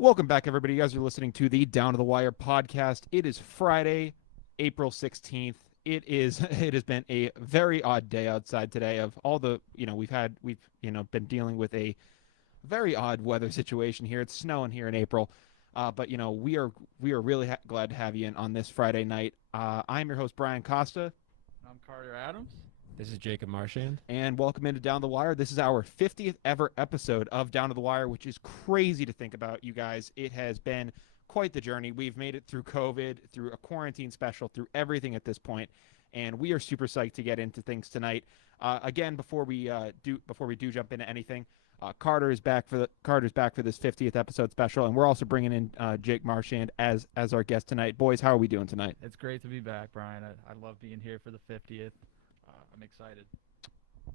Welcome back, everybody. You guys are listening to the Down to the Wire podcast. It is Friday, April 16th. It has been a very odd day outside today. Of all the, we've been dealing with a very odd weather situation here. It's snowing here in April. But we are really glad to have you in on this Friday night. I'm your host, Brian Costa. I'm Carter Adams. This is Jacob Marchand. And welcome into Down the Wire. This is our 50th ever episode of Down to the Wire, which is crazy to think about, you guys. It has been quite the journey. We've made it through COVID, through a quarantine special, through everything at this point, and we are super psyched to get into things tonight. Again, before we do jump into anything, Carter's back for this 50th episode special, and we're also bringing in Jake Marchand as our guest tonight. Boys, how are we doing tonight? It's great to be back, Brian. I love being here for the 50th. I'm excited.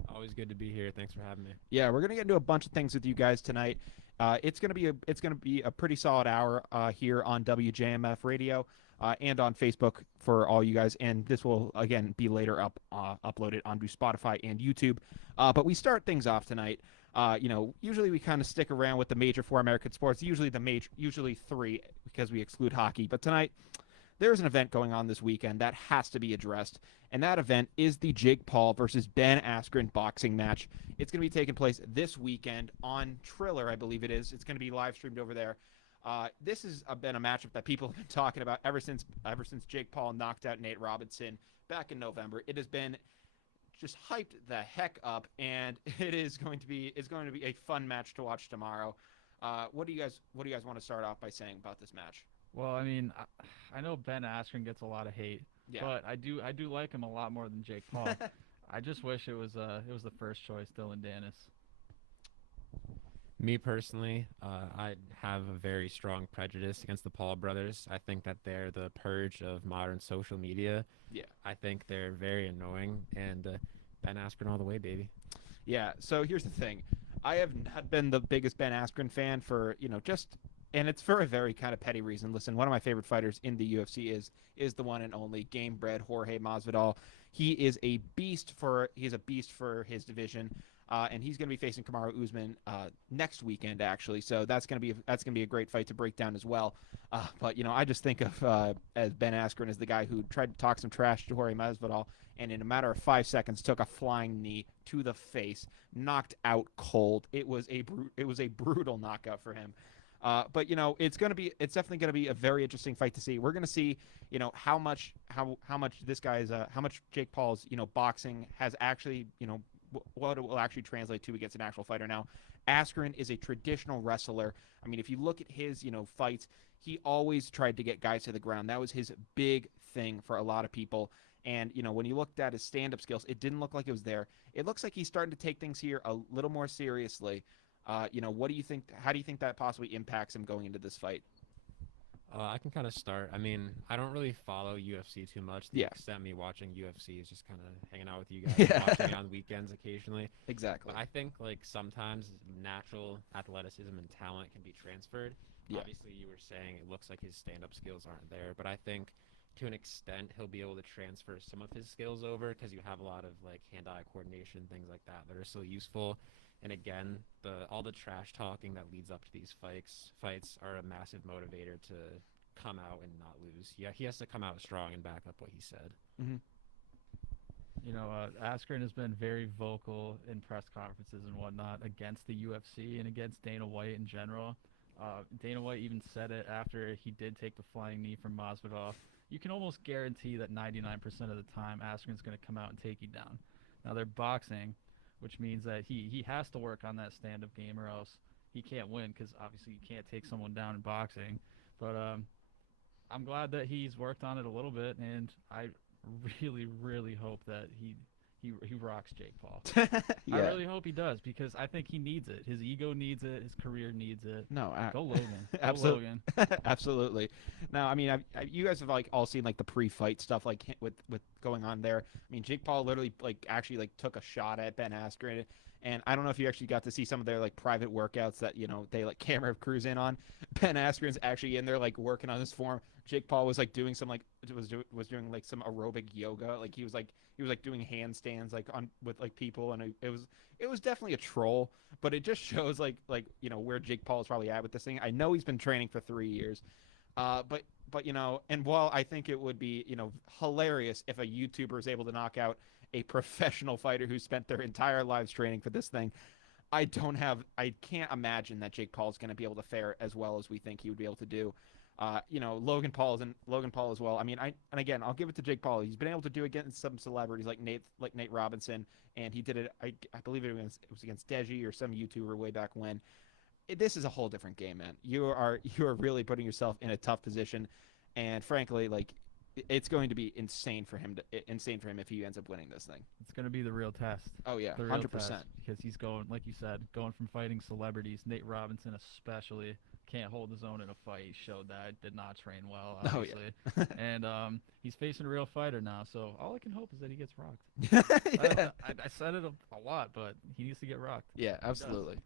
Always good to be here. Thanks for having me. Yeah, we're gonna get into a bunch of things with you guys tonight. It's gonna be a pretty solid hour here on WJMF Radio and on Facebook for all you guys. And this will again be later uploaded onto Spotify and YouTube. But we start things off tonight. Usually we kind of stick around with the major four American sports. Usually three because we exclude hockey. But tonight there's an event going on this weekend that has to be addressed, and that event is the Jake Paul versus Ben Askren boxing match. It's going to be taking place this weekend on Triller, I believe it is. It's going to be live streamed over there. This has been a matchup that people have been talking about ever since Jake Paul knocked out Nate Robinson back in November. It has been just hyped the heck up, and it's going to be a fun match to watch tomorrow. What do you guys want to start off by saying about this match? Well, I mean, I know Ben Askren gets a lot of hate, but I do like him a lot more than Jake Paul. I just wish it was the first choice, Dylan Dennis. Me personally, I have a very strong prejudice against the Paul brothers. I think that they're the purge of modern social media. Yeah. I think they're very annoying, and Ben Askren all the way, baby. Yeah, so here's the thing. I have not been the biggest Ben Askren fan for, and it's for a very kind of petty reason. Listen, one of my favorite fighters in the UFC is the one and only game-bred Jorge Masvidal. He's a beast for his division, and he's going to be facing Kamaru Usman next weekend, actually. So that's going to be a great fight to break down as well. But I just think of as Ben Askren as the guy who tried to talk some trash to Jorge Masvidal, and in a matter of 5 seconds took a flying knee to the face, knocked out cold. It was a brutal knockout for him. But it's definitely gonna be a very interesting fight to see. We're gonna see, how much Jake Paul's, boxing has actually, what it will actually translate to against an actual fighter. Now, Askren is a traditional wrestler. I mean, if you look at his, fights, he always tried to get guys to the ground. That was his big thing for a lot of people. And, when you looked at his stand-up skills, it didn't look like it was there. It looks like he's starting to take things here a little more seriously. What do you think? How do you think that possibly impacts him going into this fight? I can kind of start. I mean, I don't really follow UFC too much. The extent me watching UFC is just kind of hanging out with you guys, watching on weekends occasionally. Exactly. But I think sometimes natural athleticism and talent can be transferred. Yeah. Obviously, you were saying it looks like his stand-up skills aren't there, but I think to an extent he'll be able to transfer some of his skills over because you have a lot of hand-eye coordination, things like that are so useful. And again, all the trash talking that leads up to these fights are a massive motivator to come out and not lose. Yeah, he has to come out strong and back up what he said. Mm-hmm. Askren has been very vocal in press conferences and whatnot against the UFC and against Dana White in general. Dana White even said it after he did take the flying knee from Masvidal. You can almost guarantee that 99% of the time Askren's going to come out and take you down. Now, they're boxing, which means that he has to work on that stand-up game or else he can't win because obviously you can't take someone down in boxing. But I'm glad that he's worked on it a little bit, and I really, really hope that he rocks Jake Paul. Yeah. I really hope he does because I think he needs it. His ego needs it. His career needs it. No, go Logan. Absolutely. Logan. Absolutely. Now, I mean, you guys have all seen the pre-fight stuff with going on there. I mean, Jake Paul literally actually took a shot at Ben Askren, And I don't know if you actually got to see some of their like private workouts that they like camera crews in on. Ben Askren's actually in there like working on his form. Jake Paul was like doing some like was doing like some aerobic yoga. Like he was like doing handstands like on with like people, and it was definitely a troll, but it just shows like where Jake Paul is probably at with this thing. I know he's been training for 3 years, but and while I think it would be hilarious if a YouTuber is able to knock out a professional fighter who spent their entire lives training for this thing, I can't imagine that Jake Paul is going to be able to fare as well as we think he would be able to do. Logan Paul as well. I mean, and again, I'll give it to Jake Paul. He's been able to do it against some celebrities like Nate Robinson, and he did it. I believe it was against Deji or some YouTuber way back when. This is a whole different game, man. You are really putting yourself in a tough position, and frankly, like it's going to be insane for him if he ends up winning this thing. It's going to be the real test. Oh yeah, The real 100%. test, because he's going, like you said, going from fighting celebrities. Nate Robinson especially can't hold his own in a fight. He showed that. Did not train well, obviously. Oh, yeah. And he's facing a real fighter now, so all I can hope is that he gets rocked. Yeah. I said it a lot, but he needs to get rocked. Yeah, absolutely.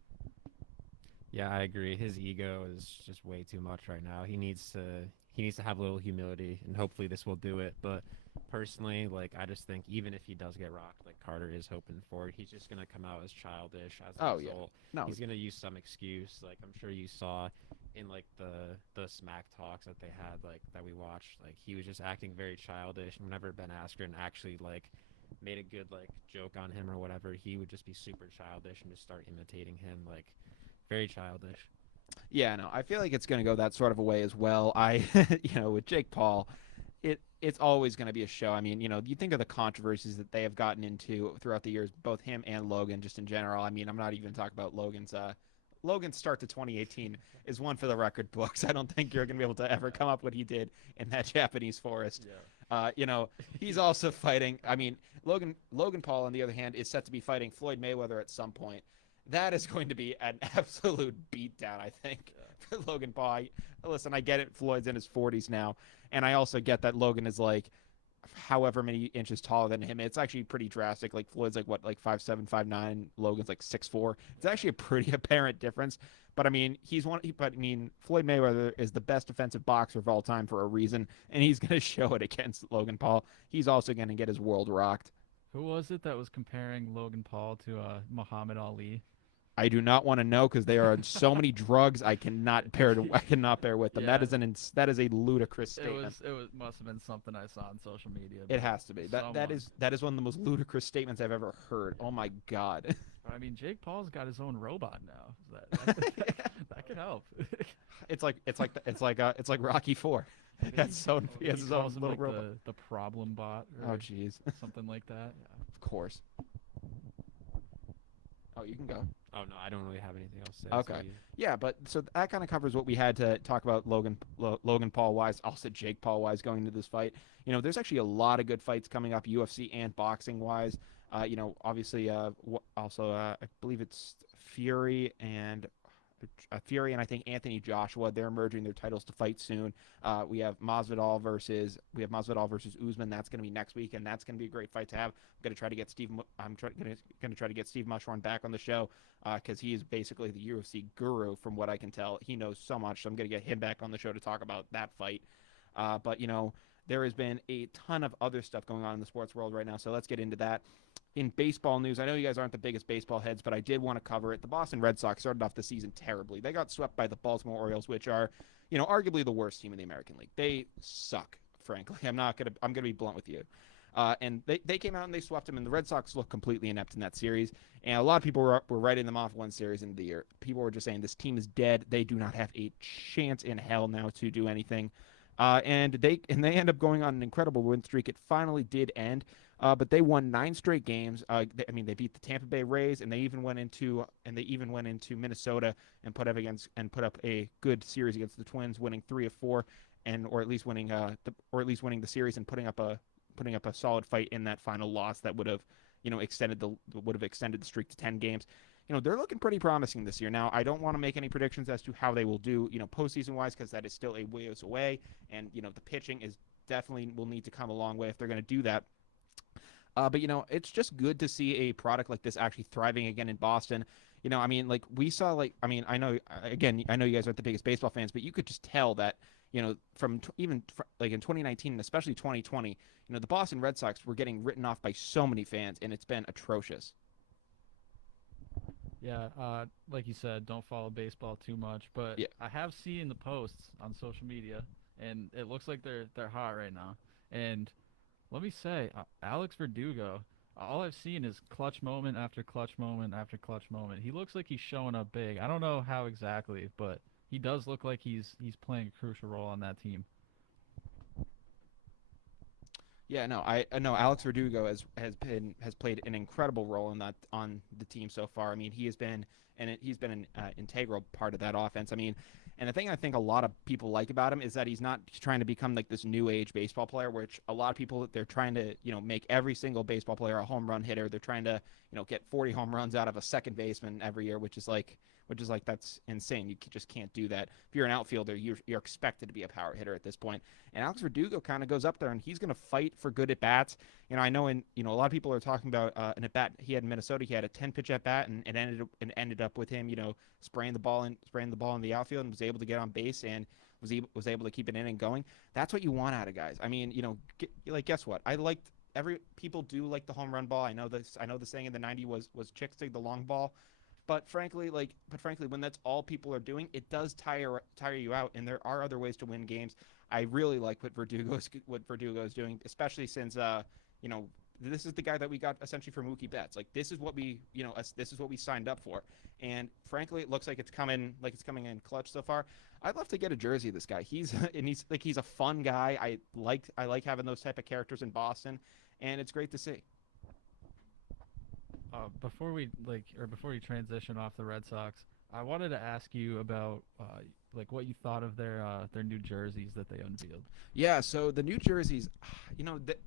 Yeah, I agree. His ego is just way too much right now. He needs to have a little humility, and hopefully this will do it. But personally, like I just think even if he does get rocked, like Carter is hoping for, he's just gonna come out as childish as a result. No. He's gonna use some excuse. Like I'm sure you saw in like the smack talks that they had, like that we watched. Like he was just acting very childish. And whenever Ben Askren actually like made a good like joke on him or whatever, he would just be super childish and just start imitating him, like very childish. Yeah, no, I feel like it's going to go that sort of a way as well. With Jake Paul, it's always going to be a show. I mean, you think of the controversies that they have gotten into throughout the years, both him and Logan, just in general. I mean, I'm not even talking about Logan's start to 2018 is one for the record books. I don't think you're going to be able to ever come up what he did in that Japanese forest. Yeah. He's also fighting. I mean, Logan Paul, on the other hand, is set to be fighting Floyd Mayweather at some point. That is going to be an absolute beatdown, I think, for Logan Paul. Listen, I get it. Floyd's in his 40s now, and I also get that Logan is like however many inches taller than him. It's actually pretty drastic. Like Floyd's like 5'7", 5'9". Logan's like 6'4". It's actually a pretty apparent difference. But I mean, Floyd Mayweather is the best defensive boxer of all time for a reason, and he's going to show it against Logan Paul. He's also going to get his world rocked. Who was it that was comparing Logan Paul to Muhammad Ali? I do not want to know because they are on so many drugs. I cannot bear with them. Yeah. That is a ludicrous statement. It must have been something I saw on social media. It has to be. That is one of the most ludicrous statements I've ever heard. Oh my god. I mean, Jake Paul's got his own robot now. That could help. It's like Rocky IV. That's so he has his own calls him little like robot. the problem bot. Oh Or jeez. something like that. Yeah. Of course. Oh, you can go. Oh no, I don't really have anything else to say. Okay. Yeah, but so that kind of covers what we had to talk about Logan Paul wise, also Jake Paul wise going into this fight. There's actually a lot of good fights coming up, UFC and boxing wise. Obviously, also I believe it's Fury and I think Anthony Joshua. They're merging their titles to fight soon. We have Masvidal versus Usman. That's going to be next week, and that's going to be a great fight to have. I'm going to try to get Steve Mushorn back on the show because he is basically the UFC guru from what I can tell. He knows so much, so I'm going to get him back on the show to talk about that fight. But there has been a ton of other stuff going on in the sports world right now, so let's get into that. In baseball news, I know you guys aren't the biggest baseball heads, but I did want to cover it. The Boston Red Sox started off the season terribly. They got swept by the Baltimore Orioles, which are, arguably the worst team in the American League. They suck, frankly. I'm gonna be blunt with you. And they came out and they swept them, and the Red Sox looked completely inept in that series. And a lot of people were writing them off one series into the year. People were just saying this team is dead. They do not have a chance in hell now to do anything. And they end up going on an incredible win streak. It finally did end. But they won 9 straight games. They beat the Tampa Bay Rays, and they even went into Minnesota and put up a good series against the Twins, winning 3 of 4, or at least winning the series and putting up a solid fight in that final loss that would have extended the streak to 10 games. They're looking pretty promising this year. Now, I don't want to make any predictions as to how they will do, postseason wise, because that is still a ways away, and the pitching is definitely will need to come a long way if they're going to do that. But it's just good to see a product like this actually thriving again in Boston. I mean, like we saw, like I mean, I know you guys aren't the biggest baseball fans, but you could just tell that from like in 2019 and especially 2020, the Boston Red Sox were getting written off by so many fans, and it's been atrocious. Yeah, like you said, don't follow baseball too much, but Yeah, I have seen the posts on social media, and it looks like they're hot right now. And let me say, Alex Verdugo, all I've seen is clutch moment after clutch moment after clutch moment. He looks like he's showing up big. I don't know how exactly, but he does look like he's playing a crucial role on that team. yeah, no, I know Alex Verdugo has played an incredible role in that on the team so far. I mean, he's been an integral part of that offense. I mean, and the thing I think a lot of people like about him is that he's not trying to become like this new age baseball player, which a lot of people they're trying to make every single baseball player a home run hitter. They're trying to get 40 home runs out of a second baseman every year, which is like that's insane. You just can't do that. If you're an outfielder, you're expected to be a power hitter at this point. And Alex Verdugo kind of goes up there and he's going to fight for good at bats. I know a lot of people are talking about an at bat he had in Minnesota. He had a 10 pitch at bat and it ended up with him spraying the ball in the outfield and was able to get on base and was able to keep an inning going. That's what you want out of guys. I mean, guess what? I liked every people do like the home run ball. I know this. I know the saying in the '90s was chicks dig the long ball. But frankly, when that's all people are doing, it does tire you out, and there are other ways to win games. I really like what Verdugo is doing, especially since you know this is the guy that we got essentially for Mookie Betts. Like this is what we signed up for, and frankly, it looks like it's coming in clutch so far. I'd love to get a jersey of this guy. He's a fun guy. I like having those type of characters in Boston, and it's great to see. Before we transition off the Red Sox, I wanted to ask you about what you thought of their new jerseys that they unveiled. Yeah, so the New Jerseys,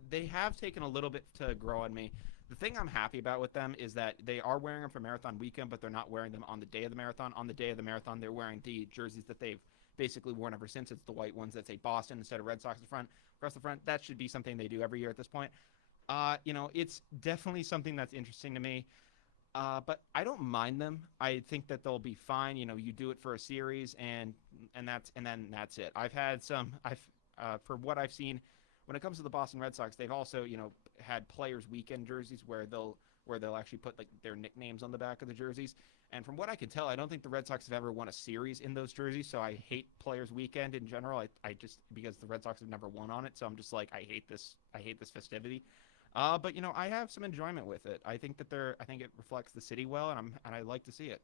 they have taken a little bit to grow on me. The thing I'm happy about with them is that they are wearing them for marathon weekend, but they're not wearing them on the day of the marathon. On the day of the marathon, they're wearing the jerseys that they've basically worn ever since. It's the white ones that say Boston instead of Red Sox in front. Across the front, that should be something they do every year at this point. It's definitely something that's interesting to me. But I don't mind them. I think that they'll be fine. You do it for a series, and then that's it. For what I've seen, when it comes to the Boston Red Sox, they've also had players' weekend jerseys where they'll actually put like their nicknames on the back of the jerseys. And from what I can tell, I don't think the Red Sox have ever won a series in those jerseys. So I hate players' weekend in general. I just because the Red Sox have never won on it, so I'm just like I hate this. I hate this festivity. But I have some enjoyment with it. I think it reflects the city well, and I like to see it.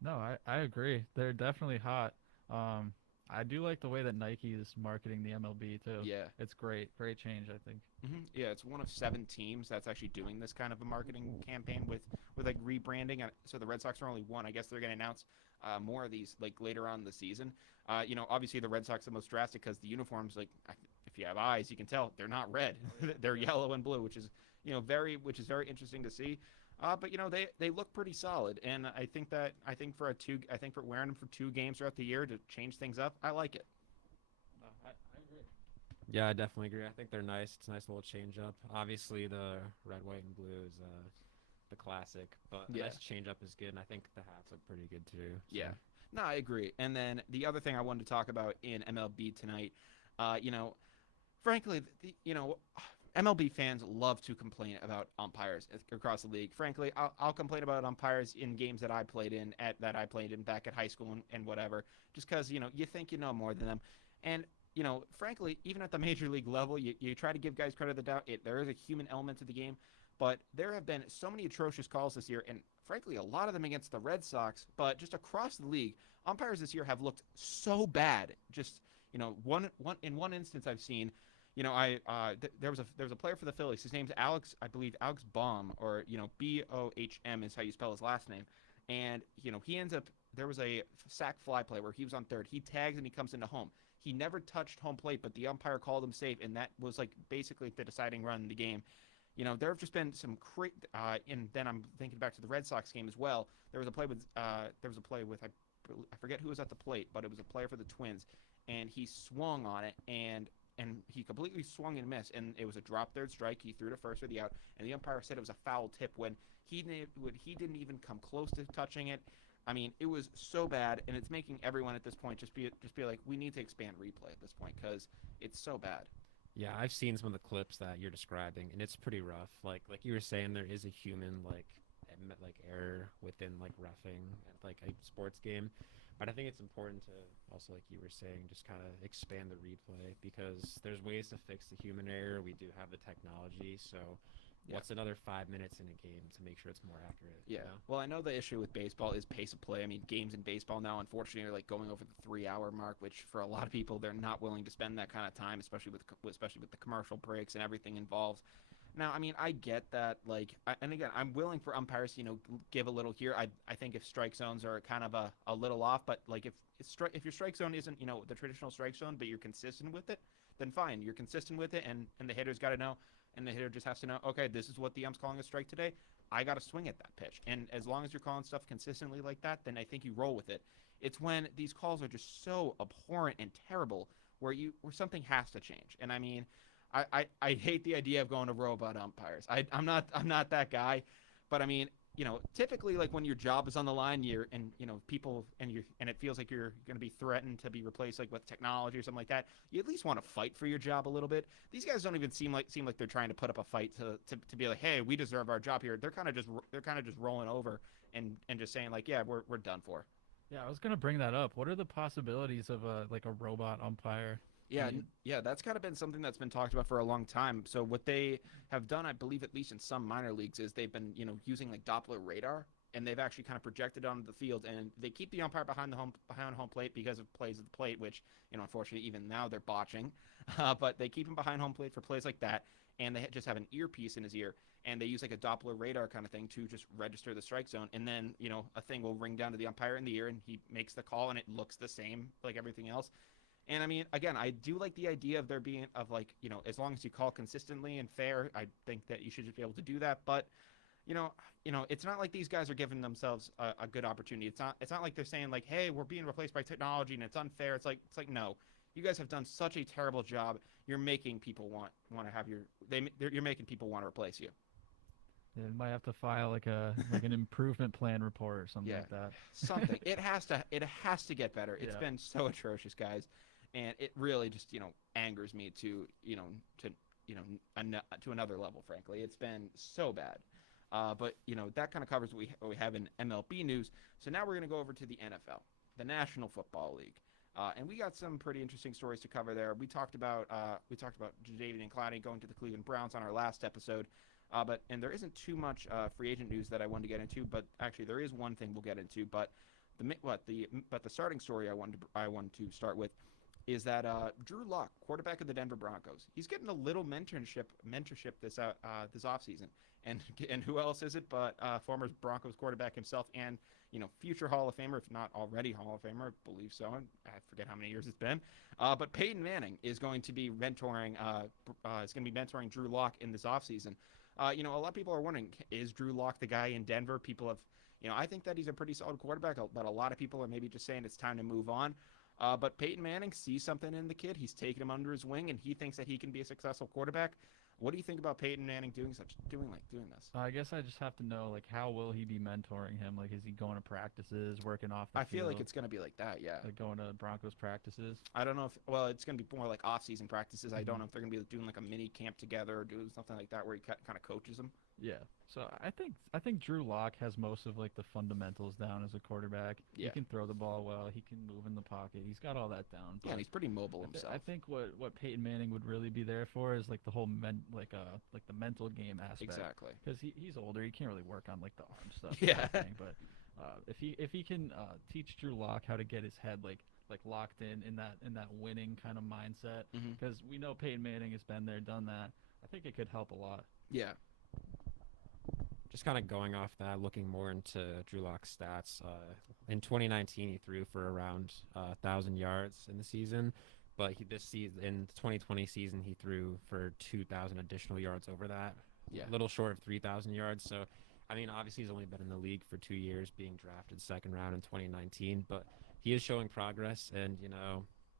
No, I agree. They're definitely hot. Um, I do like the way that Nike is marketing the MLB too. Yeah. It's great, great change, I think. Yeah, it's one of 7 teams that's actually doing this kind of a marketing campaign with like rebranding. So the Red Sox are only one. I guess they're going to announce more of these like later on in the season. Obviously the Red Sox are the most drastic because the uniforms, like if you have eyes, you can tell they're not red. They're yellow and blue, which is very interesting to see. But they look pretty solid, and I think for wearing them for 2 games throughout the year to change things up, I like it. I agree. Yeah, I definitely agree. I think they're nice. It's a nice little change up. Obviously, the red, white, and blue is the classic, but a Yeah. nice change up is good, and I think the hats look pretty good too. So. Yeah. No, I agree. And then the other thing I wanted to talk about in MLB tonight, you know, frankly, MLB fans love to complain about umpires across the league. Frankly, I'll complain about umpires in games that I played in back at high school and whatever, just because you think you know more than them, and frankly, even at the major league level, you try to give guys credit of the doubt. There is a human element to the game, but there have been so many atrocious calls this year, and frankly, a lot of them against the Red Sox, but just across the league, umpires this year have looked so bad. Just one instance I've seen. There was a player for the Phillies. His name's Alex, I believe Alex Baum, or Bohm is how you spell his last name. And he ends up there was a sac fly play where he was on third. He tags and he comes into home. He never touched home plate, but the umpire called him safe, and that was like basically the deciding run in the game. There have just been some and then I'm thinking back to the Red Sox game as well. There was a play with I forget who was at the plate, but it was a player for the Twins, and he swung on it, and and he completely swung and missed, and it was a drop third strike. He threw to first for the out, and the umpire said it was a foul tip when he didn't even come close to touching it. I mean, it was so bad, and it's making everyone at this point just be like, we need to expand replay at this point because it's so bad. Yeah, I've seen some of the clips that you're describing, and it's pretty rough. Like you were saying, there is a human like error within like roughing like a sports game, but I think it's important to also, like you were saying, just kind of expand the replay because there's ways to fix the human error. We do have the technology, so what's another 5 minutes in a game to make sure it's more accurate? Yeah. You know? Well, I know the issue with baseball is pace of play. I mean, games in baseball now, unfortunately, are like going over the 3 hour mark, which for a lot of people, they're not willing to spend that kind of time, especially with the commercial breaks and everything involved. Now, I mean, I get that, like, and again, I'm willing for umpires to, give a little here. I think if strike zones are kind of a little off, but like if your strike zone isn't, the traditional strike zone, but you're consistent with it, then fine, you're consistent with it, and the hitter's got to know, and the hitter just has to know, okay, this is what the ump's calling a strike today. I got to swing at that pitch, and as long as you're calling stuff consistently like that, then I think you roll with it. It's when these calls are just so abhorrent and terrible where something has to change, and I mean. I hate the idea of going to robot umpires. I'm not that guy, but I mean, typically like when your job is on the line, people and it feels like you're going to be threatened to be replaced like with technology or something like that. You at least want to fight for your job a little bit. These guys don't even seem like they're trying to put up a fight to be like, hey, we deserve our job here. They're kind of just rolling over and just saying like, yeah, we're done for. Yeah, I was gonna bring that up. What are the possibilities of a robot umpire? Yeah, yeah, that's kind of been something that's been talked about for a long time. So what they have done, I believe, at least in some minor leagues, is they've been, using like Doppler radar, and they've actually kind of projected onto the field, and they keep the umpire behind home plate because of plays at the plate, which, unfortunately, even now they're botching. But they keep him behind home plate for plays like that, and they just have an earpiece in his ear, and they use like a Doppler radar kind of thing to just register the strike zone, and then a thing will ring down to the umpire in the ear, and he makes the call, and it looks the same like everything else. And I mean, again, I do like the idea of there being like, as long as you call consistently and fair, I think that you should just be able to do that. But, it's not like these guys are giving themselves a good opportunity. It's not like they're saying like, hey, we're being replaced by technology and it's unfair. It's like no, you guys have done such a terrible job. You're making people want to have you're making people want to replace you. They might have to file like an improvement plan report or something like that. Something. It has to get better. It's been so atrocious, guys. And it really just, angers me to another level, frankly. It's been so bad. But, that kind of covers what we have in MLB news. So now we're going to go over to the NFL, the National Football League. And we got some pretty interesting stories to cover there. We talked about Jadeveon and Clowney going to the Cleveland Browns on our last episode. But there isn't too much free agent news that I wanted to get into, but actually there is one thing we'll get into. But the starting story I wanted to start with is that Drew Lock, quarterback of the Denver Broncos, he's getting a little mentorship this offseason. And who else is it but former Broncos quarterback himself and future Hall of Famer, if not already Hall of Famer, I believe so. I forget how many years it's been. But Peyton Manning is going to be mentoring Drew Lock in this offseason. A lot of people are wondering, is Drew Lock the guy in Denver? People have, I think that he's a pretty solid quarterback, but a lot of people are maybe just saying it's time to move on. But Peyton Manning sees something in the kid. He's taken him under his wing, and he thinks that he can be a successful quarterback. What do you think about Peyton Manning doing this? I guess I just have to know, like, how will he be mentoring him? Like, is he going to practices, working off the I feel field? like it's going to be like that, yeah. Like going to Broncos practices? I don't know if, well, it's going to be more like off-season practices. I don't know if they're going to be doing like a mini camp together or doing something like that where he kind of coaches them. Yeah. So I think Drew Lock has most of like the fundamentals down as a quarterback. Yeah. He can throw the ball well. He can move in the pocket. He's got all that down. Yeah, and he's pretty mobile himself. I think what Peyton Manning would really be there for is like the whole the mental game aspect. Exactly. Because he's older. He can't really work on like the arm stuff. Yeah. But if he can teach Drew Lock how to get his head like locked in that winning kind of mindset, because we know Peyton Manning has been there, done that. I think it could help a lot. Yeah. Just kind of going off that, looking more into Drew Lock's stats. In 2019, he threw for around 1,000 yards in the season, but this season, in the 2020 season, he threw for 2,000 additional yards over that. Yeah. A little short of 3,000 yards. So, I mean, obviously he's only been in the league for 2 years, being drafted second round in 2019, but he is showing progress, and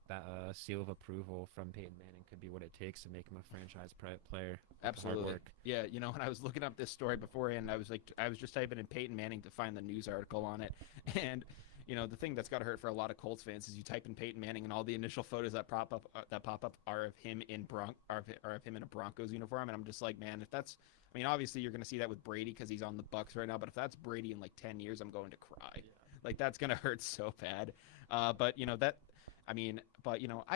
that seal of approval from Peyton Manning could be what it takes to make him a franchise player. Absolutely. Hard work. Yeah, when I was looking up this story beforehand, I was just typing in Peyton Manning to find the news article on it, and the thing that's got to hurt for a lot of Colts fans is you type in Peyton Manning and all the initial photos that pop up are of him in a Broncos uniform, and I'm just like, man, if that's, I mean, obviously you're going to see that with Brady because he's on the Bucs right now, but if that's Brady in like 10 years, I'm going to cry. Yeah. Like that's going to hurt so bad. But I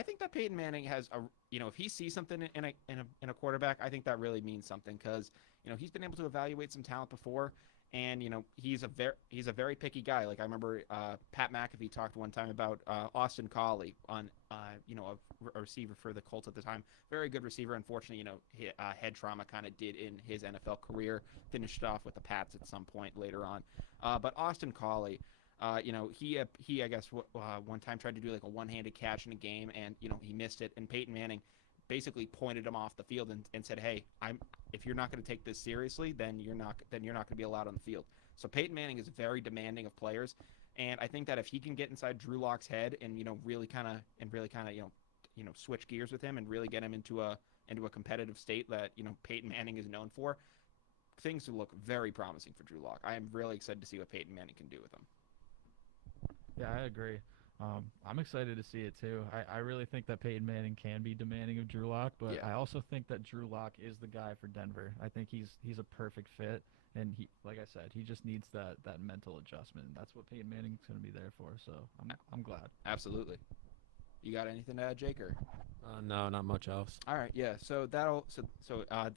think that Peyton Manning has if he sees something in a quarterback, I think that really means something because he's been able to evaluate some talent before, and he's a very picky guy. Like I remember Pat McAfee talked one time about Austin Collie on a receiver for the Colts at the time, very good receiver. Unfortunately, head trauma kind of did in his NFL career, finished off with the Pats at some point later on, but Austin Collie. He I guess one time tried to do like a one-handed catch in a game, and he missed it. And Peyton Manning basically pointed him off the field and said, "Hey, if you're not going to take this seriously, then you're not going to be allowed on the field." So Peyton Manning is very demanding of players, and I think that if he can get inside Drew Lock's head and really kind of switch gears with him and really get him into a competitive state that Peyton Manning is known for, things will look very promising for Drew Lock. I am really excited to see what Peyton Manning can do with him. Yeah, I agree. I'm excited to see it too. I really think that Peyton Manning can be demanding of Drew Lock, but Yeah. I also think that Drew Lock is the guy for Denver. I think he's a perfect fit, and he, like I said, he just needs that mental adjustment. That's what Peyton Manning's going to be there for. So I'm glad. Absolutely. You got anything to add, Jake? Or? No, not much else. All right, yeah. So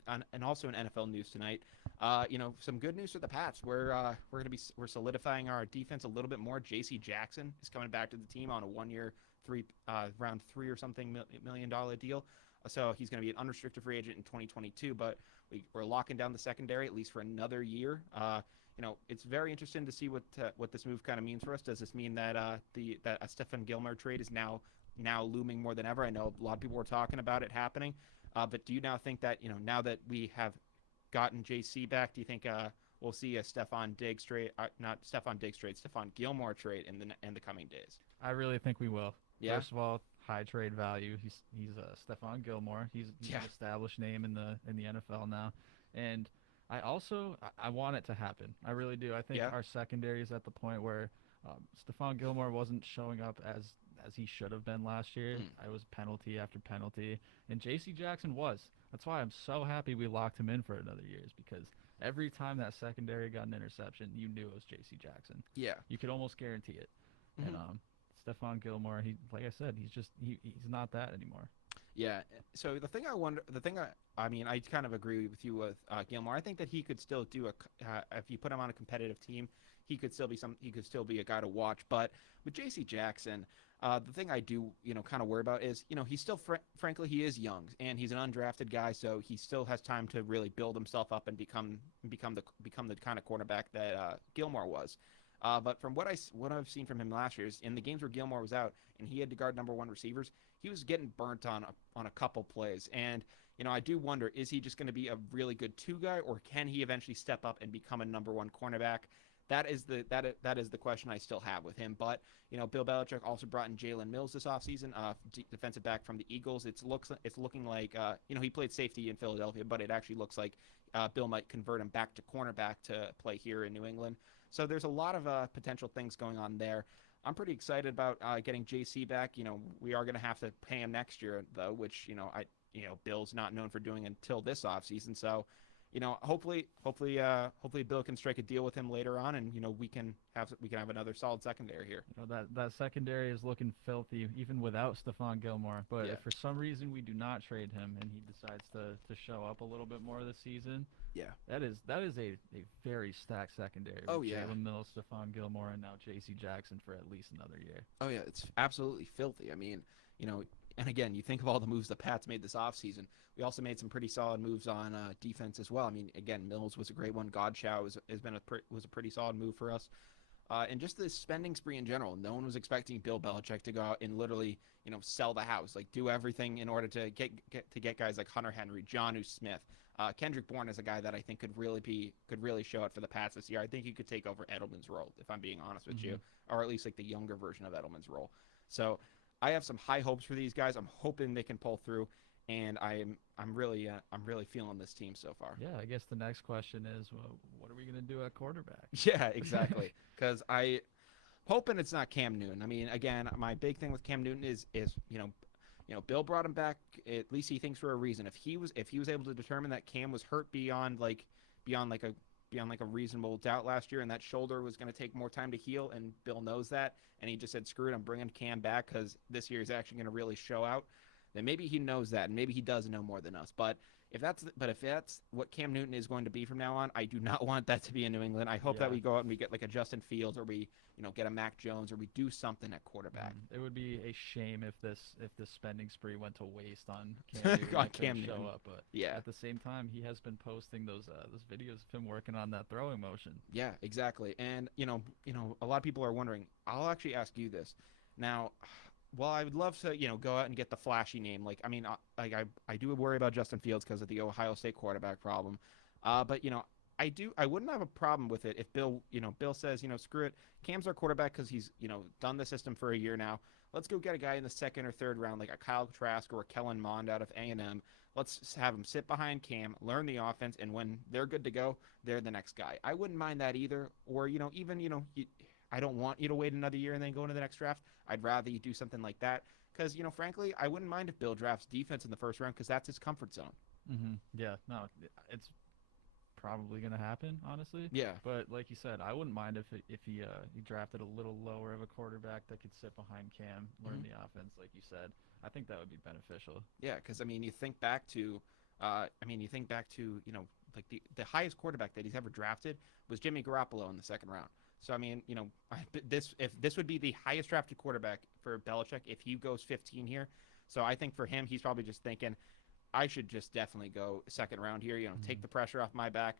and also in NFL news tonight, some good news for the Pats. We're solidifying our defense a little bit more. J.C. Jackson is coming back to the team on a 1-year, around $3 or something million deal. So he's going to be an unrestricted free agent in 2022. But we're locking down the secondary at least for another year. It's very interesting to see what this move kind of means for us. Does this mean that that a Stephon Gilmore trade is now looming more than ever? I know a lot of people were talking about it happening, but do you now think that now that we have gotten JC back, do you think we'll see a Stephon Gilmore trade in the coming days? I really think we will. Yeah. First of all, high trade value. He's Stephon Gilmore. He's Yeah. an established name in the NFL now, and I want it to happen. I really do. I think Yeah. our secondary is at the point where Stephon Gilmore wasn't showing up as he should have been last year. I was penalty after penalty, and J.C. Jackson was. That's why I'm so happy we locked him in for another year, because every time that secondary got an interception, you knew it was J.C. Jackson. Yeah. You could almost guarantee it. Mhm. And Stephon Gilmore, like I said, he's not that anymore. Yeah. So I kind of agree with you with Gilmore. I think that he could still do if you put him on a competitive team, he could still be a guy to watch. But with J.C. Jackson, the thing I do kind of worry about is he's still frankly he is young and he's an undrafted guy, so he still has time to really build himself up and become the kind of quarterback that Gilmore was. But from what I've seen from him last year is in the games where Gilmore was out and he had to guard number one receivers, he was getting burnt on a couple plays. And I do wonder, is he just going to be a really good two guy, or can he eventually step up and become a number one cornerback? That is the question I still have with him. But Bill Belichick also brought in Jalen Mills this offseason, defensive back from the Eagles. It's looking like he played safety in Philadelphia, but it actually looks like Bill might convert him back to cornerback to play here in New England. So there's a lot of potential things going on there. I'm pretty excited about getting JC back. We are going to have to pay him next year though, which Bill's not known for doing until this offseason. So hopefully Bill can strike a deal with him later on, and we can have another solid secondary here. That secondary is looking filthy even without Stephon Gilmore. But Yeah. if for some reason we do not trade him and he decides to show up a little bit more this season, Yeah. that is a very stacked secondary. Oh, with yeah. Jalen Mills, Stephon Gilmore, and now J.C. Jackson for at least another year. Oh yeah, it's absolutely filthy. I mean, and again, you think of all the moves the Pats made this offseason. We also made some pretty solid moves on defense as well. I mean, again, Mills was a great one. Godchow was a pretty solid move for us. And just the spending spree in general. No one was expecting Bill Belichick to go out and literally, sell the house, like do everything in order to get guys like Hunter Henry, Jonnu Smith. Kendrick Bourne is a guy that I think could really show out for the Pats this year. I think he could take over Edelman's role, if I'm being honest with you, or at least like the younger version of Edelman's role. So I have some high hopes for these guys. I'm hoping they can pull through, and I'm really feeling this team so far. Yeah, I guess the next question is, well, what are we gonna do at quarterback? Yeah, exactly. Because I hoping it's not Cam Newton. I mean, again, my big thing with Cam Newton is Bill brought him back. At least he thinks for a reason. If he was able to determine that Cam was hurt beyond like a reasonable doubt last year, and that shoulder was going to take more time to heal, and Bill knows that, and he just said, "Screw it, I'm bringing Cam back because this year is actually going to really show out." Then maybe he knows that, and maybe he does know more than us. But if that's what Cam Newton is going to be from now on, I do not want that to be in New England. I hope that we go out and we get like a Justin Fields, or we get a Mac Jones, or we do something at quarterback. It would be a shame if this spending spree went to waste on Cam Newton. On Cam Newton. Show up, but Yeah. at the same time, he has been posting those videos of him working on that throwing motion. Yeah, exactly. And a lot of people are wondering. I'll actually ask you this now. Well, I would love to, go out and get the flashy name. Like, I mean, I do worry about Justin Fields because of the Ohio State quarterback problem. But I wouldn't have a problem with it if Bill says, screw it, Cam's our quarterback because he's, done the system for a year now. Let's go get a guy in the second or third round, like a Kyle Trask or a Kellen Mond out of A&M. Let's have him sit behind Cam, learn the offense, and when they're good to go, they're the next guy. I wouldn't mind that either. Or, I don't want you to wait another year and then go into the next draft. I'd rather you do something like that because, frankly, I wouldn't mind if Bill drafts defense in the first round because that's his comfort zone. Yeah, no, it's probably gonna happen, honestly. Yeah. But like you said, I wouldn't mind if he drafted a little lower of a quarterback that could sit behind Cam, learn the offense, like you said. I think that would be beneficial. Yeah, because you think back to, like the highest quarterback that he's ever drafted was Jimmy Garoppolo in the second round. So if this would be the highest drafted quarterback for Belichick if he goes 15 here. So I think for him, he's probably just thinking, I should just definitely go second round here. Take the pressure off my back.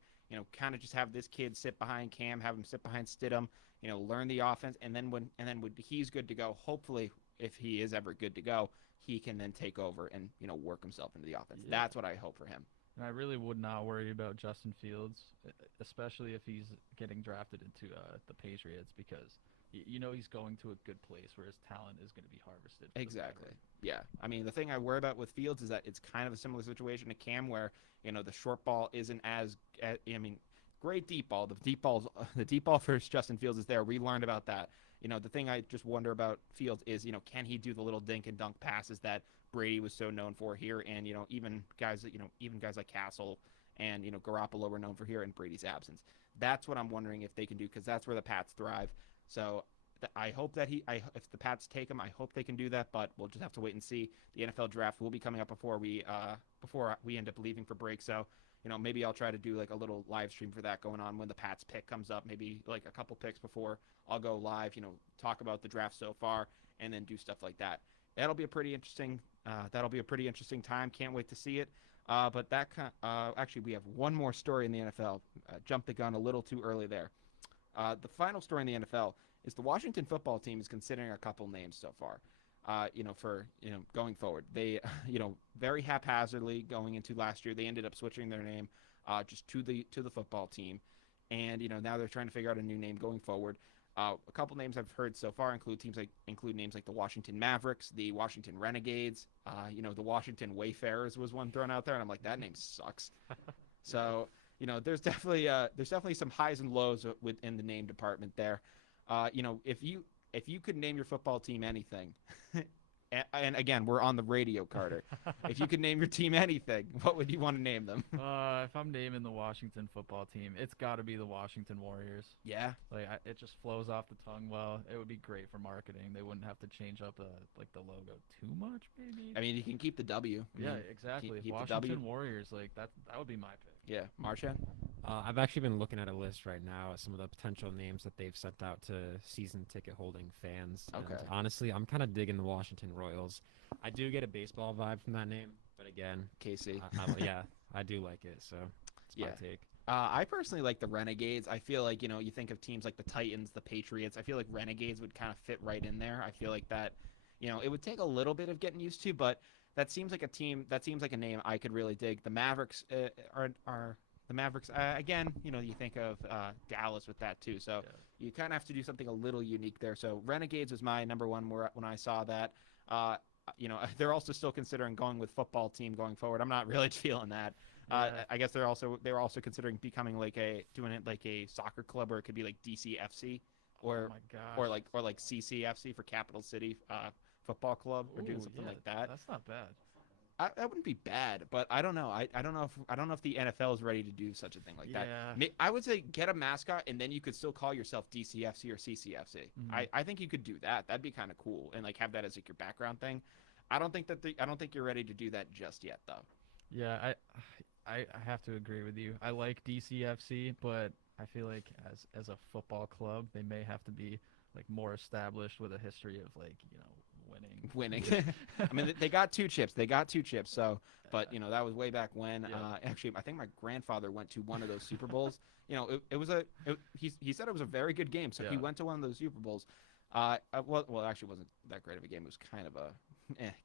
Kind of just have this kid sit behind Cam, have him sit behind Stidham. Learn the offense, and then when he's good to go, hopefully, if he is ever good to go, he can then take over and work himself into the offense. Yeah. That's what I hope for him. And I really would not worry about Justin Fields, especially if he's getting drafted into the Patriots, because he's going to a good place where his talent is going to be harvested. Exactly. Yeah. I mean, the thing I worry about with Fields is that it's kind of a similar situation to Cam, where the short ball isn't as great deep ball. The deep ball for Justin Fields is there. We learned about that. The thing I just wonder about Fields is, can he do the little dink and dunk passes that Brady was so known for here, and even guys like Castle and Garoppolo were known for here in Brady's absence. That's what I'm wondering if they can do, because that's where the Pats thrive. So I hope that if the Pats take him, I hope they can do that. But we'll just have to wait and see. The NFL draft will be coming up before we end up leaving for break. So maybe I'll try to do like a little live stream for that going on when the Pats pick comes up. Maybe like a couple picks before I'll go live. Talk about the draft so far, and then do stuff like that. That'll be a pretty interesting time. Can't wait to see it. But actually, we have one more story in the NFL. Jumped the gun a little too early there. The final story in the NFL is the Washington football team is considering a couple names so far. For going forward, they very haphazardly going into last year, they ended up switching their name just to the football team, and now they're trying to figure out a new name going forward. A couple names I've heard so far include names like the Washington Mavericks, the Washington Renegades, the Washington Wayfarers was one thrown out there, and I'm like, that name sucks. So there's definitely some highs and lows within the name department there. If you could name your football team anything, and again, we're on the radio, Carter. If you could name your team anything, what would you want to name them? If I'm naming the Washington football team, it's got to be the Washington Warriors. Yeah. It just flows off the tongue well. It would be great for marketing. They wouldn't have to change up the logo too much, maybe. I mean, you can keep the W. Yeah, exactly. Keep Washington Warriors, that would be my pick. Yeah, Marchand? I've actually been looking at a list right now at some of the potential names that they've sent out to season ticket holding fans. Okay. And honestly, I'm kind of digging the Washington Royals. I do get a baseball vibe from that name, but again, KC. Yeah, I do like it. So it's my take. I personally like the Renegades. I feel like, you think of teams like the Titans, the Patriots. I feel like Renegades would kind of fit right in there. I feel like that, it would take a little bit of getting used to, but that seems like a name I could really dig. The Mavericks are the Mavericks. Again, you think of Dallas with that too. So you kind of have to do something a little unique there. So Renegades was my number one when I saw that. they're also still considering going with football team going forward. I'm not really feeling that. Yeah. I guess they're also considering becoming doing it like a soccer club, or it could be like DCFC, Oh or my gosh. or like CCFC for Capital City Football Club, or doing Ooh, something yeah, like that. That's not bad. That wouldn't be bad, but I don't know. I don't know if the NFL is ready to do such a thing like that. Yeah. I would say get a mascot, and then you could still call yourself DCFC or CCFC. Mhm. I think you could do that. That'd be kind of cool, and like have that as like your background thing. I don't think you're ready to do that just yet, though. Yeah, I have to agree with you. I like DCFC, but I feel like as a football club, they may have to be like more established with a history of like, winning. Winning. I mean, they got two chips. They got two chips. So, but that was way back when. Yeah. Actually, I think my grandfather went to one of those Super Bowls. He said it was a very good game. So he Yeah. went to one of those Super Bowls. Well, it actually wasn't that great of a game. It was kind of a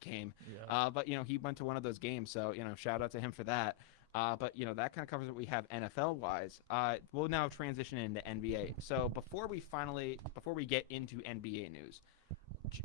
game. Yeah. But he went to one of those games. So shout out to him for that. But that kind of covers what we have NFL wise. We'll now transition into NBA. So before we get into NBA news,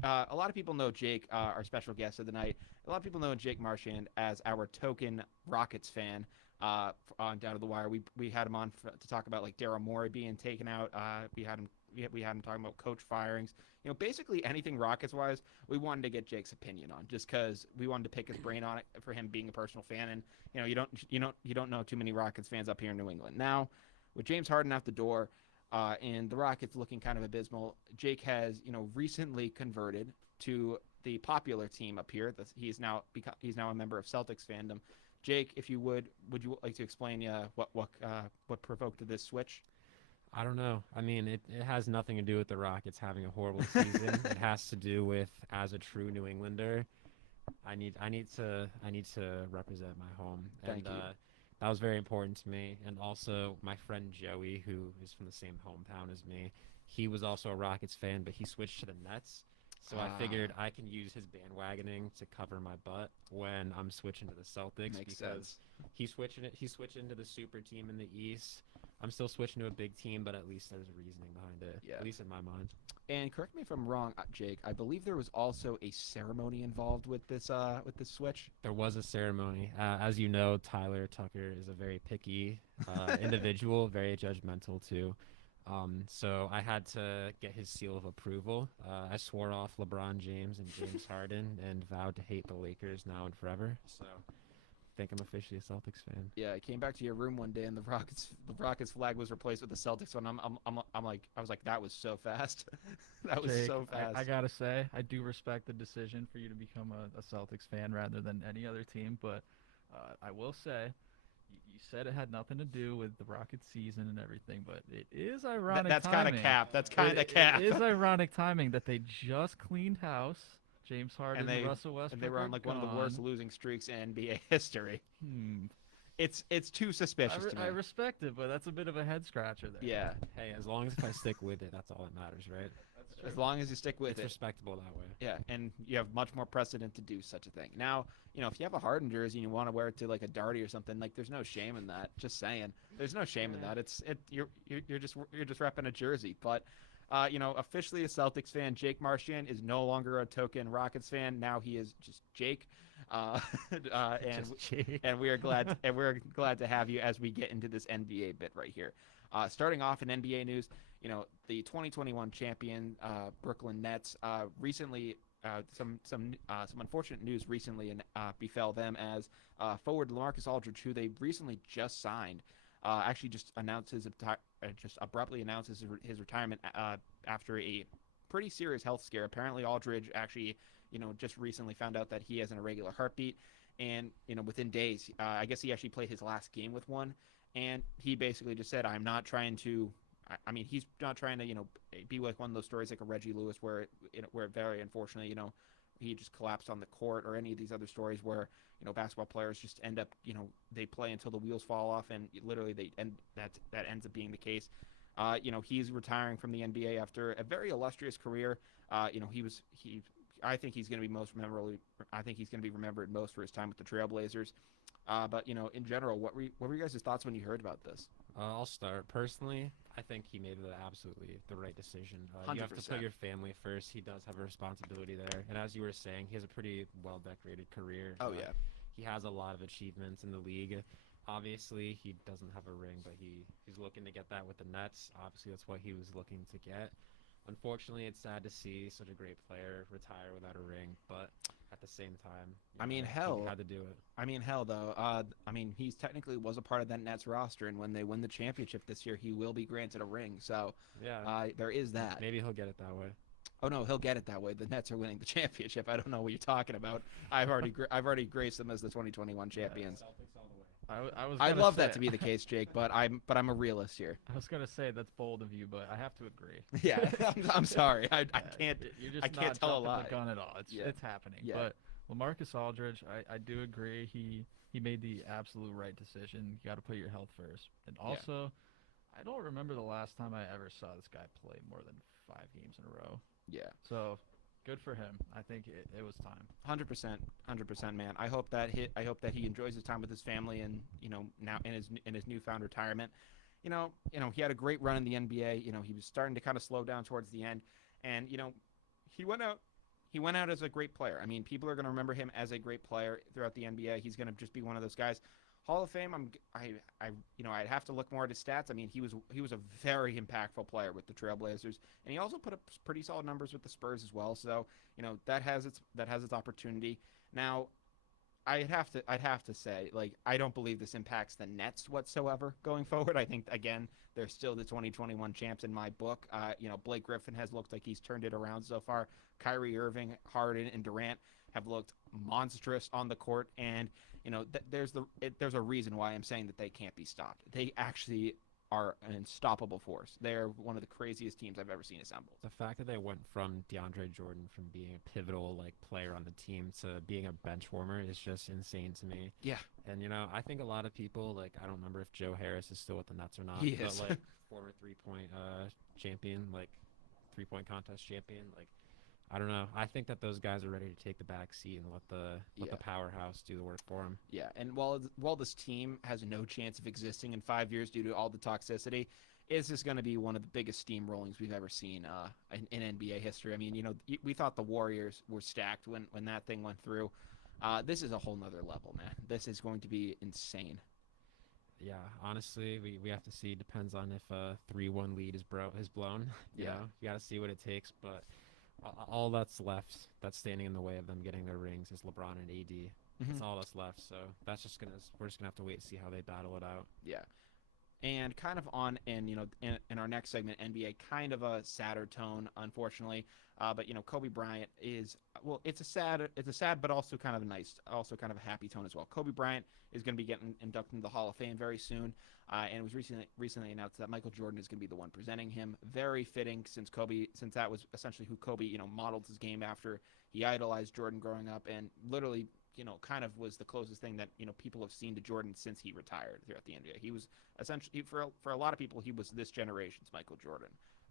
a lot of people know Jake, our special guest of the night. A lot of people know Jake Marchand as our token Rockets fan. On Down to the Wire, we had him on to talk about like Daryl Morey being taken out. We had him talking about coach firings. Basically anything Rockets wise, we wanted to get Jake's opinion on, just because we wanted to pick his brain on it for him being a personal fan. And you don't know too many Rockets fans up here in New England now. With James Harden out the door, and the Rockets looking kind of abysmal, Jake has recently converted to the popular team up here. He's now a member of Celtics fandom. Jake, if you would you like to explain what provoked this switch? I don't know. I mean, it has nothing to do with the Rockets having a horrible season. It has to do with, as a true New Englander, I need to represent my home. Thank you. That was very important to me. And also my friend Joey, who is from the same hometown as me, he was also a Rockets fan, but he switched to the Nets. So I figured I can use his bandwagoning to cover my butt when I'm switching to the Celtics. Makes because sense. He's switching to the super team in the East. I'm still switching to a big team, but at least there's a reasoning behind it. Yeah. At least in my mind. And correct me if I'm wrong, Jake. I believe there was also a ceremony involved with this switch. There was a ceremony. As you know, Tyler Tucker is a very picky individual, very judgmental too. So I had to get his seal of approval. I swore off LeBron James and James Harden and vowed to hate the Lakers now and forever. So I think I'm officially a Celtics fan. Yeah, I came back to your room one day and the Rockets flag was replaced with the Celtics one. I was like, that was so fast. That was Jake, so fast. I gotta say, I do respect the decision for you to become a Celtics fan rather than any other team, but I will say, you said it had nothing to do with the Rockets season and everything, but it is ironic That's kind of timing. cap. That's kind of cap. It is ironic timing that they just cleaned house. James Harden and Russell Westbrook and they were on like one of the worst losing streaks in NBA history. It's too suspicious to me. I respect it, but that's a bit of a head scratcher there. Yeah. Hey, as long as if I stick with it, that's all that matters, right? That's true. As long as you stick with It's it. respectable that way. Yeah, and you have much more precedent to do such a thing. Now, if you have a Harden jersey and you want to wear it to like a Darty or something, like there's no shame in that. Just saying, there's no shame in that. You're just repping a jersey. But officially a Celtics fan. Jake Marchand is no longer a token Rockets fan. Now he is just Jake. And we are glad to have you as we get into this NBA bit right here. Starting off in NBA news, the 2021 champion Brooklyn Nets recently some unfortunate news recently befell them as forward LaMarcus Aldridge, who they recently just signed, actually just abruptly announces his retirement after a pretty serious health scare. Apparently, Aldridge actually just recently found out that he has an irregular heartbeat, and within days, I guess he actually played his last game with one, and he basically just said, "I'm not trying to." I mean, he's not trying to, be like one of those stories like a Reggie Lewis where very unfortunately, he just collapsed on the court, or any of these other stories where, basketball players just end up, they play until the wheels fall off, and literally that ends up being the case. He's retiring from the NBA after a very illustrious career. I think he's going to be remembered most for his time with the Trailblazers. But in general, what were you guys' thoughts when you heard about this? I'll start. Personally, I think he made absolutely the right decision. You have to 100%. put your family first. He does have a responsibility there. And as you were saying, he has a pretty well-decorated career. Oh yeah. He has a lot of achievements in the league. Obviously, he doesn't have a ring, but he's looking to get that with the Nets. Obviously, that's what he was looking to get. Unfortunately, it's sad to see such a great player retire without a ring, but at the same time, I mean, he hell. had to do it. I mean, hell though. I mean, he's technically was a part of that Nets roster, and when they win the championship this year, he will be granted a ring. So, Yeah, there is that. maybe he'll get it that way. Oh no, he'll get it that way. The Nets are winning the championship. I don't know what you're talking about. I've already graced them as the 2021 champions. Celtics all the way. I was. I'd gonna love say, that to be the case, Jake, but I'm a realist here. I was gonna say that's bold of you, but I have to agree. Yeah, I'm sorry. I can't. You're just I can't not tell a jumping lie. the gun at all. Yeah. It's happening. Yeah. But LaMarcus Aldridge, I do agree. He made the absolute right decision. You got to put your health first. And also, I don't remember the last time I ever saw this guy play more than 5 games in a row. Yeah. So good for him. I think it was time. 100%, man. I hope that he enjoys his time with his family, and now in his newfound retirement. He had a great run in the NBA. He was starting to kind of slow down towards the end, and he went out as a great player. I mean, people are going to remember him as a great player throughout the NBA. He's going to just be one of those guys. Hall of Fame. I'd have to look more at his stats. I mean, he was a very impactful player with the Trailblazers, and he also put up pretty solid numbers with the Spurs as well. So that has its opportunity. Now, I'd have to say, like, I don't believe this impacts the Nets whatsoever going forward. I think, again, they're still the 2021 champs in my book. Blake Griffin has looked like he's turned it around so far. Kyrie Irving, Harden, and Durant have looked monstrous on the court, and there's a reason why I'm saying that they can't be stopped. They actually are an unstoppable force. They're one of the craziest teams I've ever seen assembled. The fact that they went from DeAndre Jordan from being a pivotal player on the team to being a bench warmer is just insane to me. Yeah. And I think a lot of people, I don't remember if Joe Harris is still with the Nets or not. He is. But former 3-point champion, 3-point contest champion, I don't know. I think that those guys are ready to take the back seat and let the powerhouse do the work for them. Yeah, and while this team has no chance of existing in 5 years due to all the toxicity, it's just going to be one of the biggest steamrollings we've ever seen in NBA history. I mean, we thought the Warriors were stacked when that thing went through. This is a whole nother level, man. This is going to be insane. Yeah, honestly, we have to see. Depends on if a 3-1 lead is blown. You got to see what it takes, but all that's left that's standing in the way of them getting their rings is LeBron and AD. That's all that's left. So we're just gonna have to wait and see how they battle it out. Yeah. And kind of in our next segment, NBA, kind of a sadder tone, unfortunately. But Kobe Bryant is, well, it's a sad but also kind of a happy tone as well. Kobe Bryant is going to be getting inducted into the Hall of Fame very soon. And it was recently announced that Michael Jordan is going to be the one presenting him. Very fitting, since that was essentially who Kobe, modeled his game after. He idolized Jordan growing up, and literally, kind of was the closest thing that people have seen to Jordan since he retired throughout the NBA. He was essentially, for a lot of people, he was this generation's Michael Jordan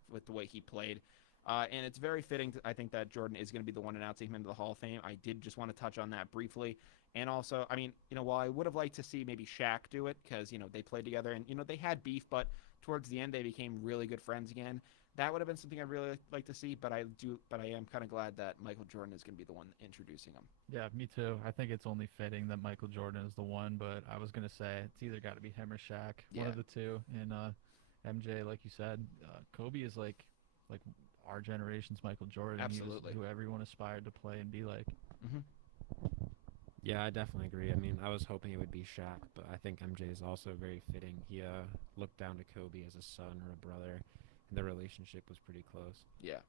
with the way he played. And it's very fitting, I think, that Jordan is going to be the one announcing him into the Hall of Fame. I did just want to touch on that briefly. And also, I mean, while I would have liked to see maybe Shaq do it, because, they played together and, they had beef, but towards the end they became really good friends again. That would have been something I'd really like to see, but I am kind of glad that Michael Jordan is going to be the one introducing him. Yeah, me too. I think it's only fitting that Michael Jordan is the one, but I was going to say it's either got to be him or Shaq, one of the two. And MJ, like you said, Kobe is like our generation's Michael Jordan. Absolutely. He was who everyone aspired to play and be like. Mm-hmm. Yeah, I definitely agree. I mean, I was hoping it would be Shaq, but I think MJ is also very fitting. He looked down to Kobe as a son or a brother, and the relationship was pretty close. Yeah,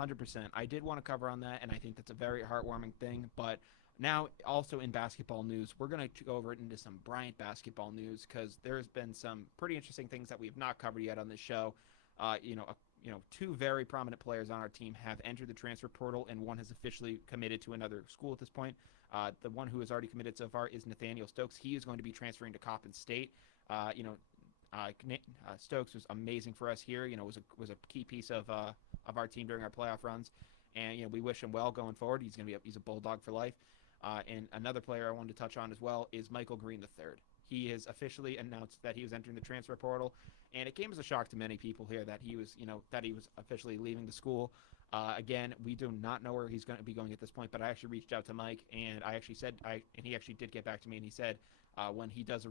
100%. I did want to cover on that, and I think that's a very heartwarming thing. But now, also in basketball news, we're going to go over into some Bryant basketball news, because there's been some pretty interesting things that we have not covered yet on this show. Two very prominent players on our team have entered the transfer portal, and one has officially committed to another school at this point. The one who has already committed so far is Nathaniel Stokes. He is going to be transferring to Coppin State. Stokes was amazing for us here. Was a key piece of our team during our playoff runs, and we wish him well going forward. He's a Bulldog for life. And another player I wanted to touch on as well is Micheal Green III. he has officially announced that he was entering the transfer portal, and it came as a shock to many people here that he was, that he was officially leaving the school. Again, we do not know where he's going to be going at this point, but I actually reached out to Mike, and I actually said, and he actually did get back to me, and he said when he does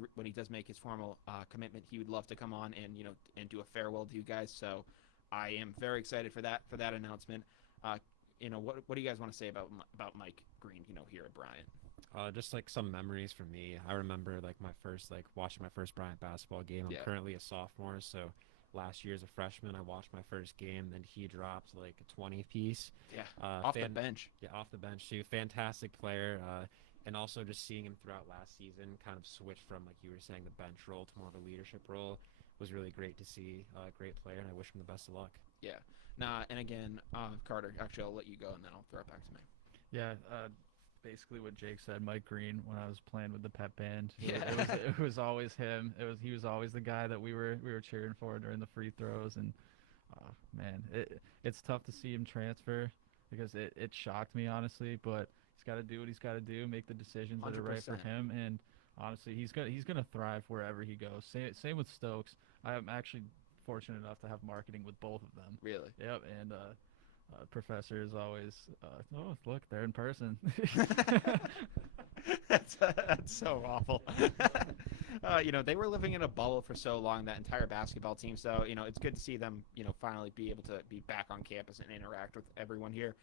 make his formal commitment, he would love to come on and and do a farewell to you guys. So I am very excited for that announcement. What do you guys want to say about Mike Green? Here at Bryant. Just like some memories for me. I remember like my first watching my first Bryant basketball game. I'm currently a sophomore, so last year as a freshman, I watched my first game. Then he dropped like a 20 piece. Yeah, off the bench. Yeah, off the bench too. Fantastic player. And also just seeing him throughout last season kind of switch from, like you were saying, the bench role to more of a leadership role was really great to see. Great player, and I wish him the best of luck. Yeah. And again, Carter, actually, I'll let you go, and then I'll throw it back to me. Yeah, basically what Jake said. Mike Green, when I was playing with the pep band, Yeah. it was always him. He was always the guy that we were cheering for during the free throws, and man, it's tough to see him transfer because it shocked me honestly, but he's got to do what he's got to do, make the decisions that are right for 100%. him, and honestly, he's gonna thrive wherever he goes. Same with Stokes. I'm actually fortunate enough to have marketing with both of them. Really? Yep, and Professor is always, oh, look, they're in person. That's so awful. They were living in a bubble for so long, that entire basketball team. So, it's good to see them, finally be able to be back on campus and interact with everyone here.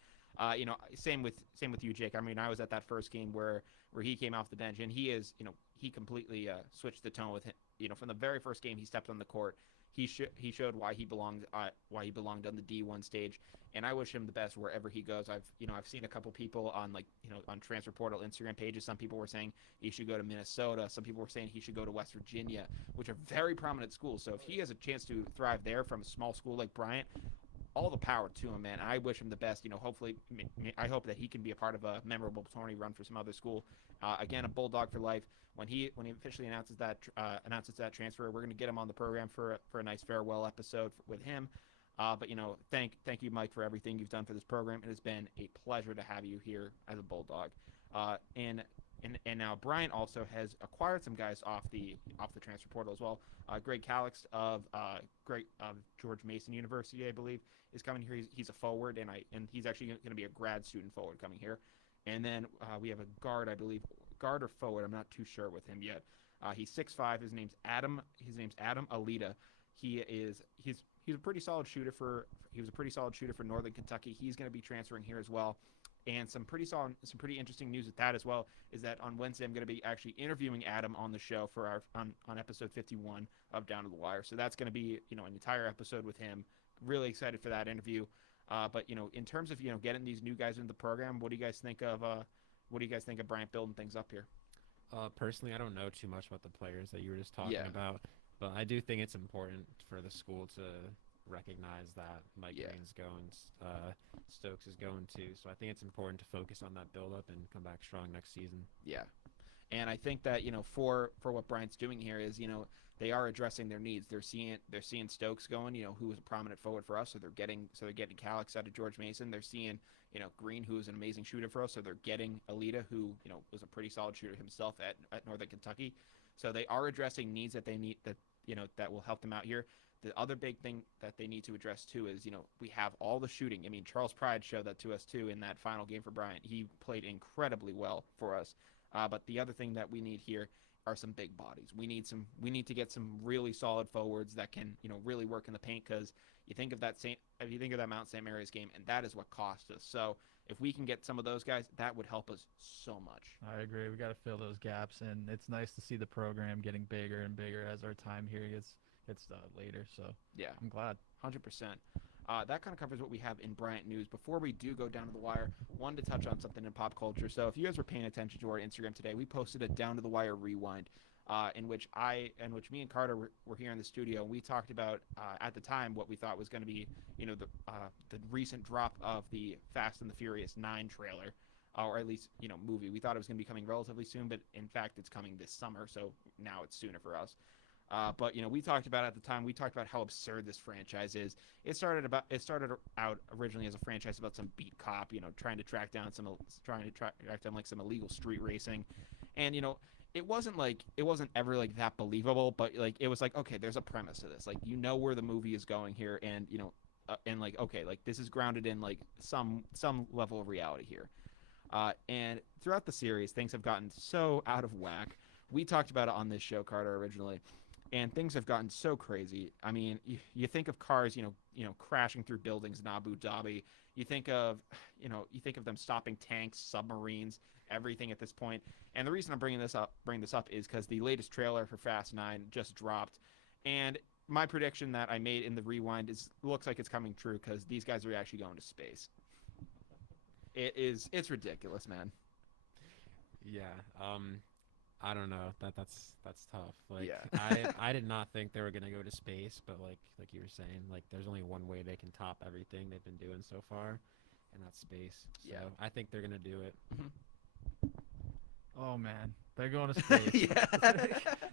Same with you, Jake. I mean, I was at that first game where he came off the bench, and he completely switched the tone with him. From the very first game he stepped on the court, he showed why he belonged on the D1 stage, and I wish him the best wherever he goes. I've seen a couple people on on transfer portal Instagram pages. Some people were saying he should go to Minnesota. Some people were saying he should go to West Virginia, which are very prominent schools. So if he has a chance to thrive there from a small school like Bryant, all the power to him, man. I wish him the best. Hopefully, I hope that he can be a part of a memorable tourney run for some other school. Again, a Bulldog for life. When he officially announces that transfer, we're going to get him on the program for a nice farewell episode with him. But thank you, Mike, for everything you've done for this program. It has been a pleasure to have you here as a Bulldog. And now Bryant also has acquired some guys off the transfer portal as well. Greg Calix of George Mason University, I believe, is coming here. He's a forward, and he's actually going to be a grad student forward coming here. And then we have a guard, I believe, guard or forward. I'm not too sure with him yet. He's 6'5". His name's Adam Alita. He's a pretty solid shooter for Northern Kentucky. He's going to be transferring here as well. And some pretty interesting news with that as well is that on Wednesday I'm going to be actually interviewing Adam on the show for on episode 51 of Down to the Wire. So that's going to be an entire episode with him. Really excited for that interview. But in terms of getting these new guys into the program, what do you guys think of Bryant building things up here? Personally, I don't know too much about the players that you were just talking about, but I do think it's important for the school to recognize that Mike Green's going, Stokes is going too. So I think it's important to focus on that build up and come back strong next season. Yeah. And I think that for what Bryant's doing here is they are addressing their needs. They're seeing Stokes going, who was a prominent forward for us, so they're getting Calix out of George Mason. They're seeing Green, who is an amazing shooter for us, so they're getting Alita, who was a pretty solid shooter himself at Northern Kentucky. So they are addressing needs that they need that will help them out here. The other big thing that they need to address too is we have all the shooting. I mean, Charles Pride showed that to us too in that final game for Bryant. He played incredibly well for us. But the other thing that we need here are some big bodies. We need to get some really solid forwards that can really work in the paint, because you think of that Mount St. Mary's game, and that is what cost us. So if we can get some of those guys, that would help us so much. I agree. We got to fill those gaps, and it's nice to see the program getting bigger and bigger as our time here gets later. So yeah, I'm glad. 100%. That kind of covers what we have in Bryant news. Before we do go down to the wire, wanted to touch on something in pop culture. So if you guys were paying attention to our Instagram today, we posted a Down to the Wire rewind, in which me and Carter were here in the studio, and we talked about at the time what we thought was going to be the recent drop of the Fast and the Furious 9 trailer, or at least movie. We thought it was going to be coming relatively soon, but in fact it's coming this summer, so now it's sooner for us. But we talked about at the time. We talked about how absurd this franchise is. It started out originally as a franchise about some beat cop, trying to track down like some illegal street racing, and it wasn't ever like that believable, but like it was like, okay, there's a premise to this. Like you know where the movie is going here, and and like okay, like this is grounded in like some level of reality here. And throughout the series, things have gotten so out of whack. We talked about it on this show, Carter, originally, and things have gotten so crazy. I mean, you think of cars, crashing through buildings in Abu Dhabi. You think of, you think of them stopping tanks, submarines, everything at this point. And the reason I'm bringing this up is because the latest trailer for Fast 9 just dropped, and my prediction that I made in the rewind looks like it's coming true because these guys are actually going to space. It's ridiculous, man. Yeah. I don't know. That's tough. Like Yeah. I did not think they were gonna go to space, but like you were saying, like there's only one way they can top everything they've been doing so far, and that's space. So Yeah. I think they're gonna do it. Oh man, they're going to space. Yeah.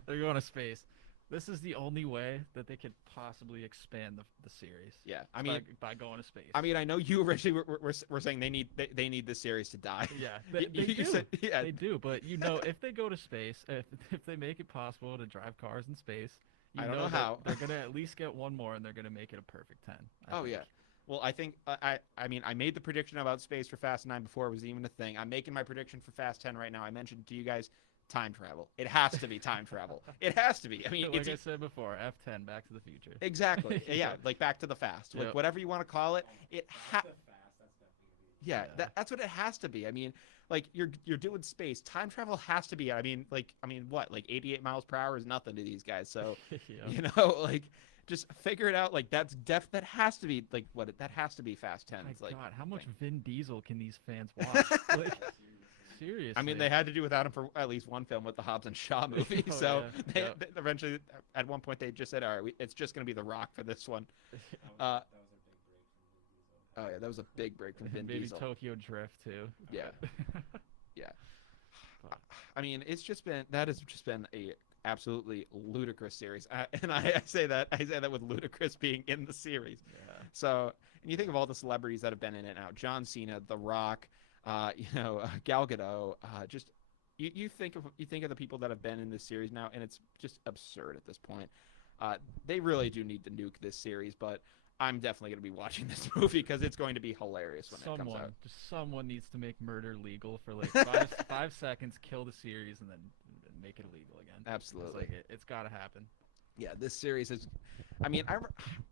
They're going to space. This is the only way that they could possibly expand the series. Yeah. I mean, by going to space. I know you originally were saying they need this series to die. Yeah, they do. Said, yeah. They do. But if they go to space, if they make it possible to drive cars in space, I don't know how they're gonna at least get one more, and they're gonna make it a perfect 10. I think. Yeah. Well, I think I mean I made the prediction about space for Fast 9 before it was even a thing. I'm making my prediction for Fast 10 right now. I mentioned to you guys time travel. It has to be time travel. It has to be. I mean, like I said before, F10, Back to the Future. Exactly. Yeah, like Back to the Fast, like whatever you want to call it. Yeah, that's what it has to be. I mean, like you're doing space. Time travel has to be. I mean, what? Like 88 miles per hour is nothing to these guys. So, like just figure it out. Like that has to be like that has to be Fast 10. It's like, God, how much Vin Diesel can these fans watch? Like, seriously. I mean, they had to do without him for at least one film with the Hobbs and Shaw movie. So they eventually, at one point, they just said, "All right, it's just going to be The Rock for this one." Oh yeah, that was a big break from Vin Diesel. Maybe Tokyo Drift too. Yeah, yeah. I mean, has just been a absolutely ludicrous series, and I say that with ludicrous being in the series. Yeah. So, and you think of all the celebrities that have been in it now: John Cena, The Rock, Gal Gadot. Just you think of the people that have been in this series now, and it's just absurd at this point. They really do need to nuke this series, but I'm definitely going to be watching this movie because it's going to be hilarious when it comes out. Someone needs to make murder legal for like 5 seconds, kill the series, and then make it illegal again. Absolutely, it's got to happen. Yeah, this series is. I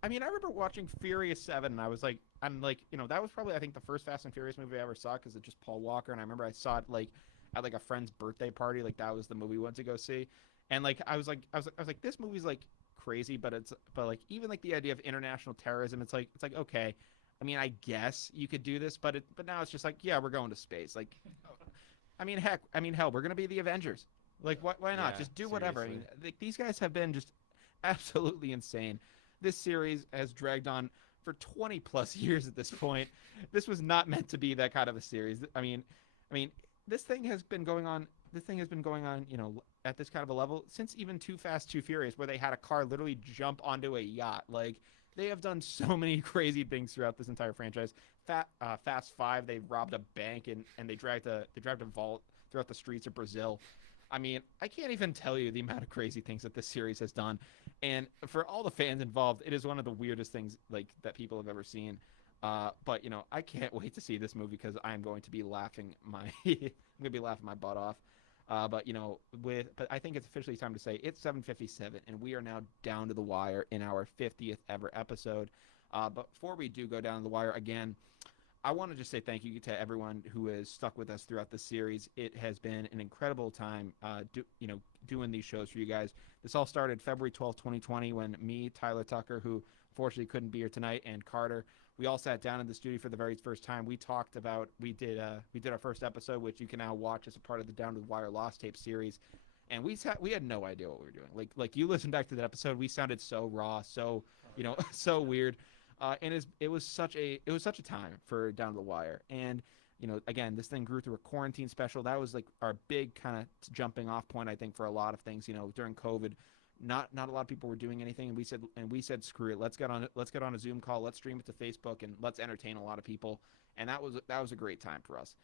remember watching Furious 7, and I'm like, that was probably I think the first Fast and Furious movie I ever saw because it's just Paul Walker, and I remember I saw it like at like a friend's birthday party, like that was the movie we went to go see, and like I was like this movie's like crazy, but like even like the idea of international terrorism, it's like okay, I mean I guess you could do this, but now it's just like yeah, we're going to space. Like, I mean hell, we're gonna be the Avengers. Like why not? Just do whatever. Seriously. I mean, these guys have been just absolutely insane. This series has dragged on for 20 plus years at this point. This was not meant to be that kind of a series. I mean, this thing has been going on. At this kind of a level since even Too Fast, Too Furious, where they had a car literally jump onto a yacht. Like they have done so many crazy things throughout this entire franchise. Fast 5, they robbed a bank and they dragged a vault throughout the streets of Brazil. I mean, I can't even tell you the amount of crazy things that this series has done. And for all the fans involved, it is one of the weirdest things like that people have ever seen. But I can't wait to see this movie because I'm going to be laughing my butt off. But I think it's officially time to say it's 7:57, and we are now down to the wire in our 50th ever episode. But before we do go down to the wire again, I want to just say thank you to everyone who has stuck with us throughout the series. It has been an incredible time, doing these shows for you guys. This all started February 12th, 2020, when me, Tyler Tucker, who unfortunately couldn't be here tonight, and Carter, we all sat down in the studio for the very first time. We talked about we did our first episode, which you can now watch as a part of the Down to the Wire Lost Tape series. And we had no idea what we were doing. Like you listen back to that episode, we sounded so raw, so so weird. And it was such a time for Down to the Wire. And again, this thing grew through a quarantine special. That was like our big kind of jumping off point, I think, for a lot of things. During COVID, not a lot of people were doing anything, and we said screw it. Let's get on a Zoom call. Let's stream it to Facebook, and let's entertain a lot of people. And that was a great time for us.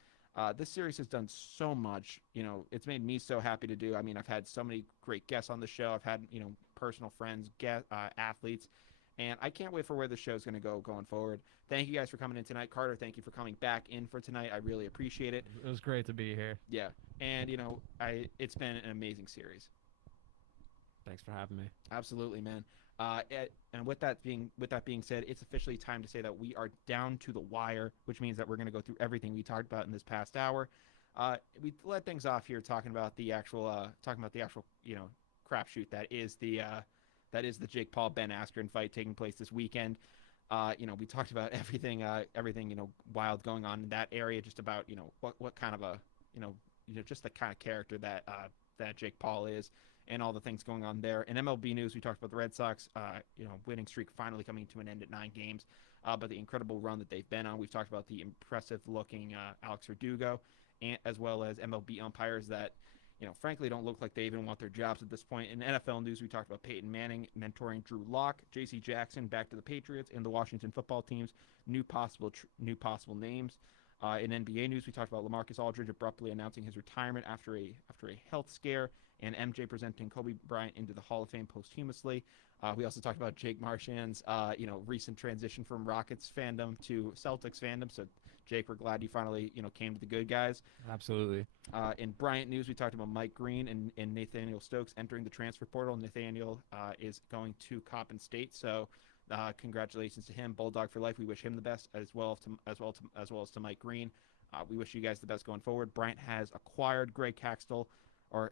This series has done so much. It's made me so happy to do. I mean, I've had so many great guests on the show. I've had personal friends, athletes, and I can't wait for where the show's going to go going forward. Thank you guys for coming in tonight, Carter. Thank you for coming back in for tonight. I really appreciate it. It was great to be here. Yeah, and it's been an amazing series. Thanks for having me. Absolutely, man. And with that being said, it's officially time to say that we are down to the wire, which means that we're going to go through everything we talked about in this past hour. We let things off here talking about the actual crapshoot that is the Jake Paul Ben Askren fight taking place this weekend. We talked about everything wild going on in that area, just about what kind of a just the kind of character that Jake Paul is, and all the things going on there. In MLB news, we talked about the Red Sox, winning streak finally coming to an end at 9 games, but the incredible run that they've been on. We've talked about the impressive-looking Alex Verdugo, and as well as MLB umpires that, frankly, don't look like they even want their jobs at this point. In NFL news, we talked about Peyton Manning mentoring Drew Lock, J.C. Jackson back to the Patriots, and the Washington football team's new possible names. In NBA news, we talked about LaMarcus Aldridge abruptly announcing his retirement after a health scare, and MJ presenting Kobe Bryant into the Hall of Fame posthumously. We also talked about Jake Marchand's recent transition from Rockets fandom to Celtics fandom. So, Jake, we're glad you finally came to the good guys. Absolutely. In Bryant news, we talked about Mike Green and Nathaniel Stokes entering the transfer portal. Nathaniel is going to Coppin State, so congratulations to him, Bulldog for life. We wish him the best, as well as to Mike Green. We wish you guys the best going forward. Bryant has acquired Greg Caxtell, or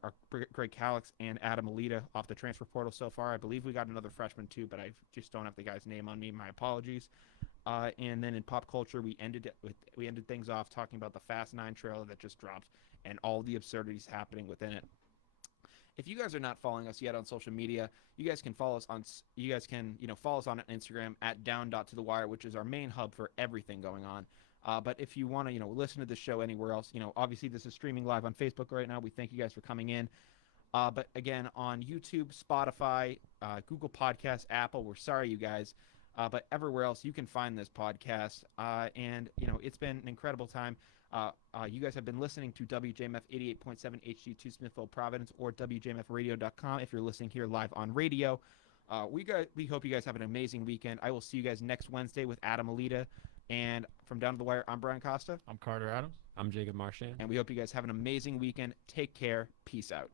Greg Calix, and Adam Alita off the transfer portal so far. I believe we got another freshman too, but I just don't have the guy's name on me. My apologies. And then in pop culture, we ended things off talking about the Fast 9 trailer that just dropped and all the absurdities happening within it. If you guys are not following us yet on social media, you guys can follow us on Instagram at down.tothewire, which is our main hub for everything going on. But if you want to, listen to the show anywhere else, obviously this is streaming live on Facebook right now. We thank you guys for coming in. But again, on YouTube, Spotify, Google Podcasts, Apple, we're sorry, you guys. But everywhere else, you can find this podcast. And it's been an incredible time. You guys have been listening to WJMF 88.7 HD2 Smithville, Providence, or WJMFradio.com if you're listening here live on radio. We hope you guys have an amazing weekend. I will see you guys next Wednesday with Adam Alita. And from Down to the Wire, I'm Brian Costa. I'm Carter Adams. I'm Jacob Marchand. And we hope you guys have an amazing weekend. Take care. Peace out.